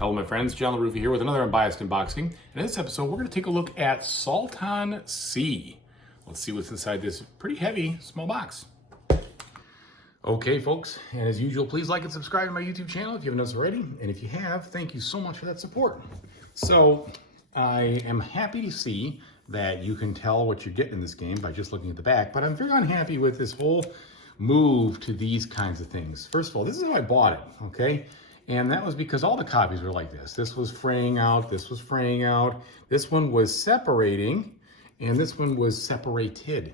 Hello my friends, John LaRuffa here with another Unbiased Unboxing. And in this episode, we're going to take a look at Salton C. Let's see what's inside this pretty heavy small box. Okay folks, and as usual, please like and subscribe to my YouTube channel if you haven't done so already. And if you have, thank you so much for that support. So I am happy to see that you can tell what you're getting in this game by just looking at the back, but I'm very unhappy with this whole move to these kinds of things. First of all, this is how I bought it, okay? And that was because all the copies were like this. This was fraying out, this was fraying out, this one was separating, and this one was separated.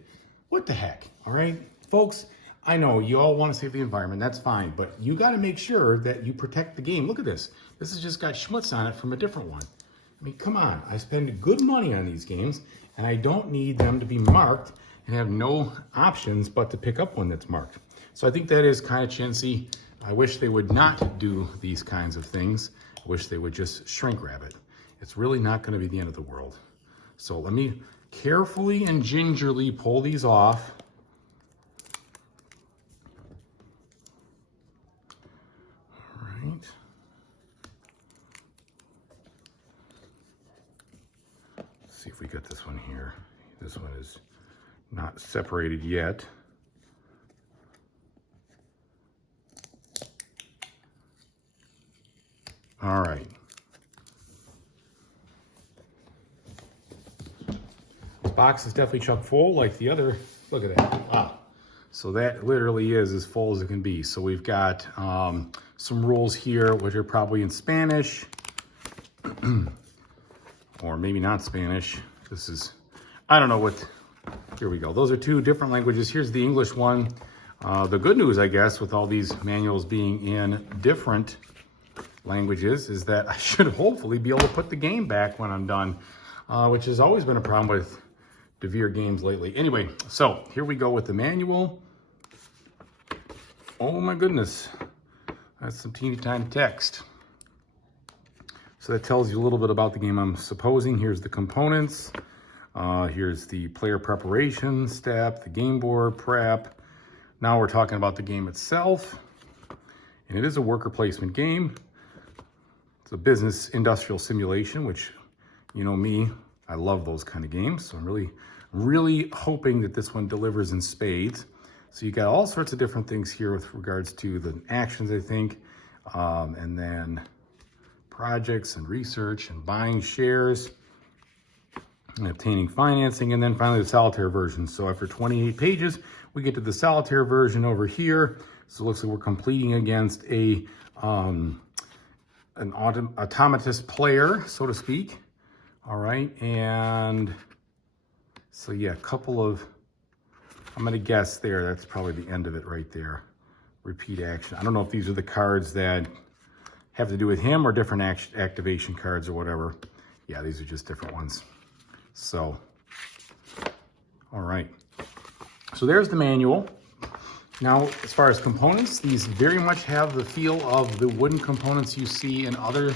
What the heck, all right? Folks, I know you all want to save the environment, that's fine, but you got to make sure that you protect the game. Look at this. This has just got schmutz on it from a different one. I mean, come on. I spend good money on these games, and I don't need them to be marked and have no options but to pick up one that's marked. So I think that is kind of chintzy. I wish they would not do these kinds of things. I wish they would just shrink wrap it. It's really not going to be the end of the world. So let me carefully and gingerly pull these off. All right. Let's see if we get this one here. This one is not separated yet. All right. This box is definitely chock full like the other. Look at that. So that literally is as full as it can be. So we've got some rules here, which are probably in Spanish or maybe not Spanish. This is, I don't know what, here we go. Those are two different languages. Here's the English one. The good news, I guess, with all these manuals being in different languages is that I should hopefully be able to put the game back when I'm done, which has always been a problem with DeVere games lately. Anyway, so here we go with the manual. Oh my goodness, that's some teeny tiny text. So that tells you a little bit about the game, I'm supposing. Here's the components. Here's the player preparation step, the game board prep. Now we're talking about the game itself. And it is a worker placement game. It's a business industrial simulation, which, you know me, I love those kind of games. So I'm really hoping that this one delivers in spades. So you got all sorts of different things here with regards to the actions, I think, and then projects and research and buying shares and obtaining financing, and then finally the solitaire version. So after 28 pages, we get to the solitaire version over here. So it looks like we're competing against an autonomous player, so to speak. All right, and so yeah, a couple of, I'm gonna guess there, that's probably the end of it right there. Repeat action. I don't know if these are the cards that have to do with him or different activation cards or whatever. Yeah, these are just different ones. So, all right. So there's the manual. Now, as far as components, these very much have the feel of the wooden components you see in other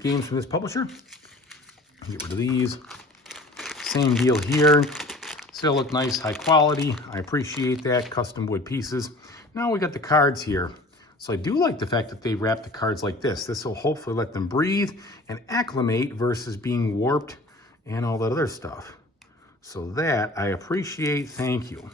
games from this publisher. Get rid of these. Same deal here. Still look nice, high quality. I appreciate that. Custom wood pieces. Now we got the cards here. So I do like the fact that they wrap the cards like this. This will hopefully let them breathe and acclimate versus being warped and all that other stuff. So that I appreciate. Thank you.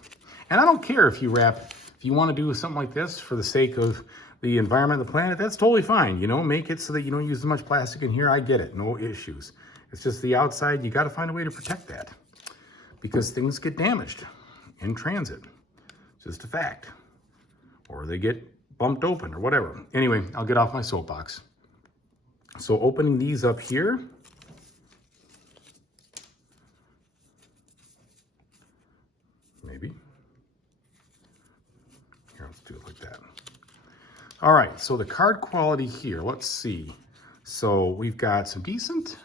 And I don't care if you want to do something like this for the sake of the environment of the planet, that's totally fine. You know, make it so that you don't use as much plastic in here. I get it, no issues. It's just the outside, you got to find a way to protect that because things get damaged in transit. It's just a fact. Or they get bumped open or whatever. Anyway, I'll get off my soapbox. So opening these up here. Maybe. Here, let's do it like that. All right, so the card quality here, let's see. So we've got some decent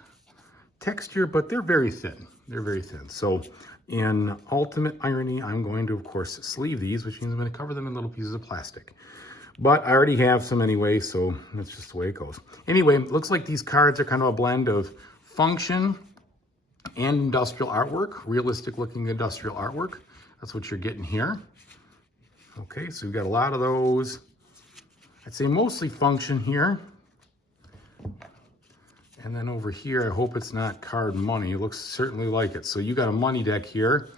texture, but they're very thin. They're very thin. So in ultimate irony, I'm going to, of course, sleeve these, which means I'm going to cover them in little pieces of plastic. But I already have some anyway, so that's just the way it goes. Anyway, it looks like these cards are kind of a blend of function and industrial artwork, realistic looking industrial artwork. That's what you're getting here. Okay, so we've got a lot of those. I'd say mostly function here, And then over here, I hope it's not card money. It looks certainly like it. So you got a money deck here.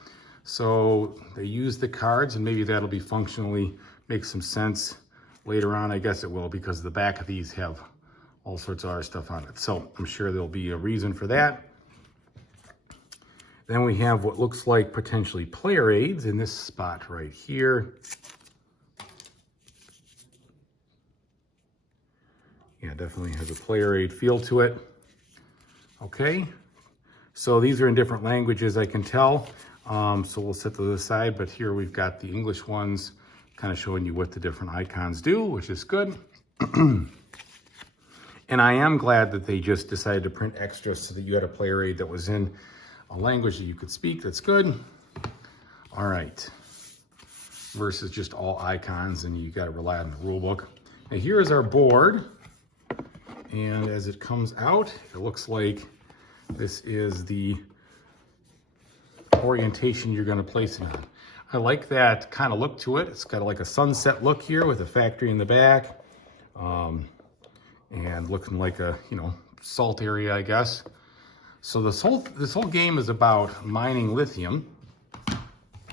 So they use the cards, and maybe that'll be functionally make some sense later on. I guess it will, because the back of these have all sorts of other stuff on it. So I'm sure there'll be a reason for that. Then we have what looks like potentially player aids in this spot right here. Yeah, definitely has a player aid feel to it. Okay, so these are in different languages, I can tell. So we'll set those aside, but here we've got the English ones kind of showing you what the different icons do, which is good. And I am glad that they just decided to print extra so that you had a player aid that was in a language that you could speak. That's good. All right. Versus just all icons and you got to rely on the rule book. Now here is our board. And as it comes out, it looks like this is the orientation you're going to place it on. I like that kind of look to it. It's got like a sunset look here with a factory in the back. And looking like a, salt area, I guess. So this whole game is about mining lithium,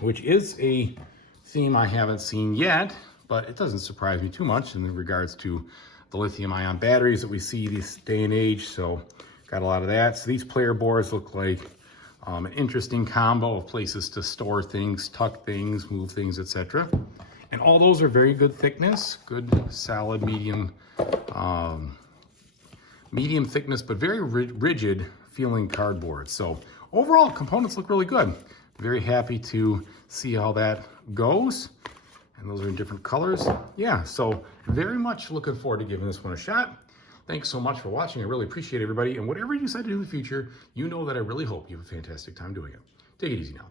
which is a theme I haven't seen yet, but it doesn't surprise me too much in regards to the lithium ion batteries that we see this day and age. So got a lot of that. So these player boards look like an interesting combo of places to store things, tuck things, move things, etc. And all those are very good thickness, good solid medium thickness, but very rigid feeling cardboard. So overall, components look really good. Very happy to see how that goes. And those are in different colors. Yeah, so very much looking forward to giving this one a shot. Thanks so much for watching. I really appreciate everybody. And whatever you decide to do in the future, you know that I really hope you have a fantastic time doing it. Take it easy now.